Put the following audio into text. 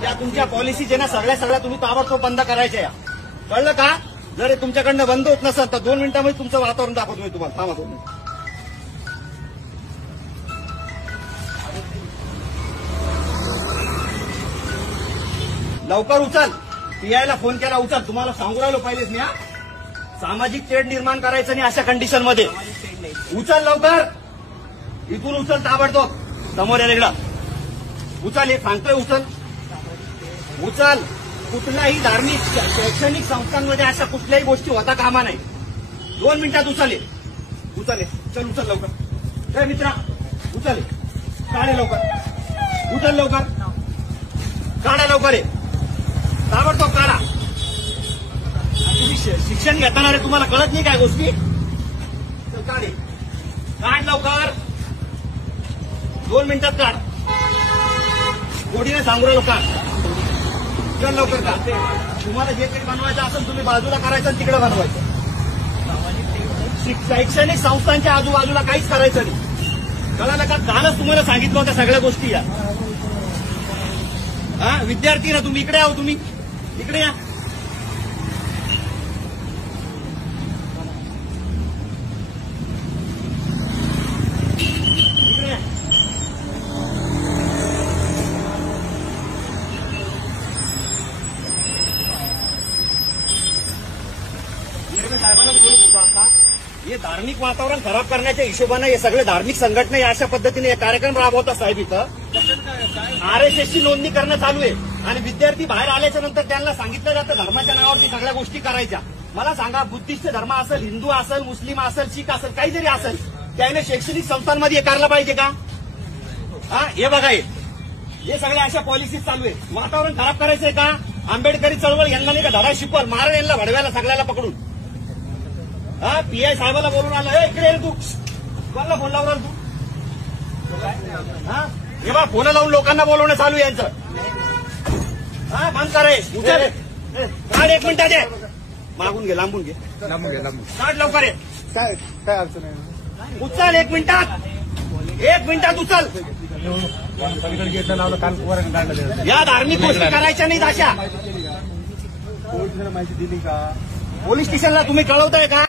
त्या तुमच्या पॉलिसी जे ना सगळ्या तुम्ही ताबडतोब बंद करायच्या या. कळलं का? जर हे तुमच्याकडनं बंद होत नसेल तर 2 मिनिटांमध्ये तुमचं वातावरण दाखवतो मी तुम्हाला. थांबा 2 मिनिट. लवकर उचल. पीआयला फोन केला, उचल. तुम्हाला सांगू राहिलो पहिलेच मी. सामाजिक तेढ निर्माण करायचं नाही अशा कंडिशनमध्ये. उचल लवकर. इथून उचल ताबडतोब. समोर या इकडं उचल. हे सांगतोय उचल. उचल. कुठल्याही धार्मिक शैक्षणिक संस्थांमध्ये अशा कुठल्याही गोष्टी होता कामा नाही. 2 मिनिटात उचल. उचल. चल उचल लवकर. मित्रा उचल. काढे लवकर. उचल लवकर. काढा लवकर. आहे ताबडतोब काढा. तुम्ही शिक्षण घेताना रे तुम्हाला कळत नाही काय गोष्टी. काढे. काढ लवकर. 2 मिनिटात काढ. गोडीने सांगू राहिलो काढ. चल लवकर का. तुम्हाला जे काही बनवायचं असेल तुम्ही बाजूला करायचं आणि तिकडे बनवायचं. शैक्षणिक संस्थांच्या आजूबाजूला काहीच करायचं नाही. कळालं का? कालच तुम्हाला सांगितलं होत्या सगळ्या गोष्टी या. हा विद्यार्थी ना तुम्ही इकडे आहो. तुम्ही इकडे या. साहेबांना बोलत होतो आता. हे धार्मिक वातावरण खराब करण्याच्या हिशोबाने हे सगळे धार्मिक संघटना अशा पद्धतीने कार्यक्रम राबवतात साहेब. इथं आरएसएसची नोंदणी करणं चालू आहे आणि विद्यार्थी बाहेर आल्याच्या नंतर त्यांना सांगितलं जातं धर्माच्या नावावरती सगळ्या गोष्टी करायच्या. मला सांगा, बुद्धिस्ट धर्म असेल, हिंदू असेल, मुस्लिम असेल, शीख असेल, काही जरी असेल, त्याने शैक्षणिक संस्थांमध्ये हे करायला पाहिजे का? हे बघा, हे सगळ्या अशा पॉलिसीज चालू आहे. वातावरण खराब करायचंय का? आंबेडकरी चळवळ यांना नाही का धडा शिकवल, मारण यांना भडव्याला सगळ्याला पकडून. पीआय साहेबाला बोलून आला. इकडे तू कोणाला फोन लावला तू? हे बा फोन लावून लोकांना बोलवणं चालू यांचं. बंद करे. उचल. काढ. 1 मिनिटात आहे. मागून घे. लांबून घे. काढ लवकर. आहे काय अडचण आहे. उचल. 1 मिनिटात. 1 मिनिटात उचल. या धार्मिक गोष्टी करायच्या नाहीत अशा. माहिती दिली का? पोलीस स्टेशनला तुम्ही कळवताय का?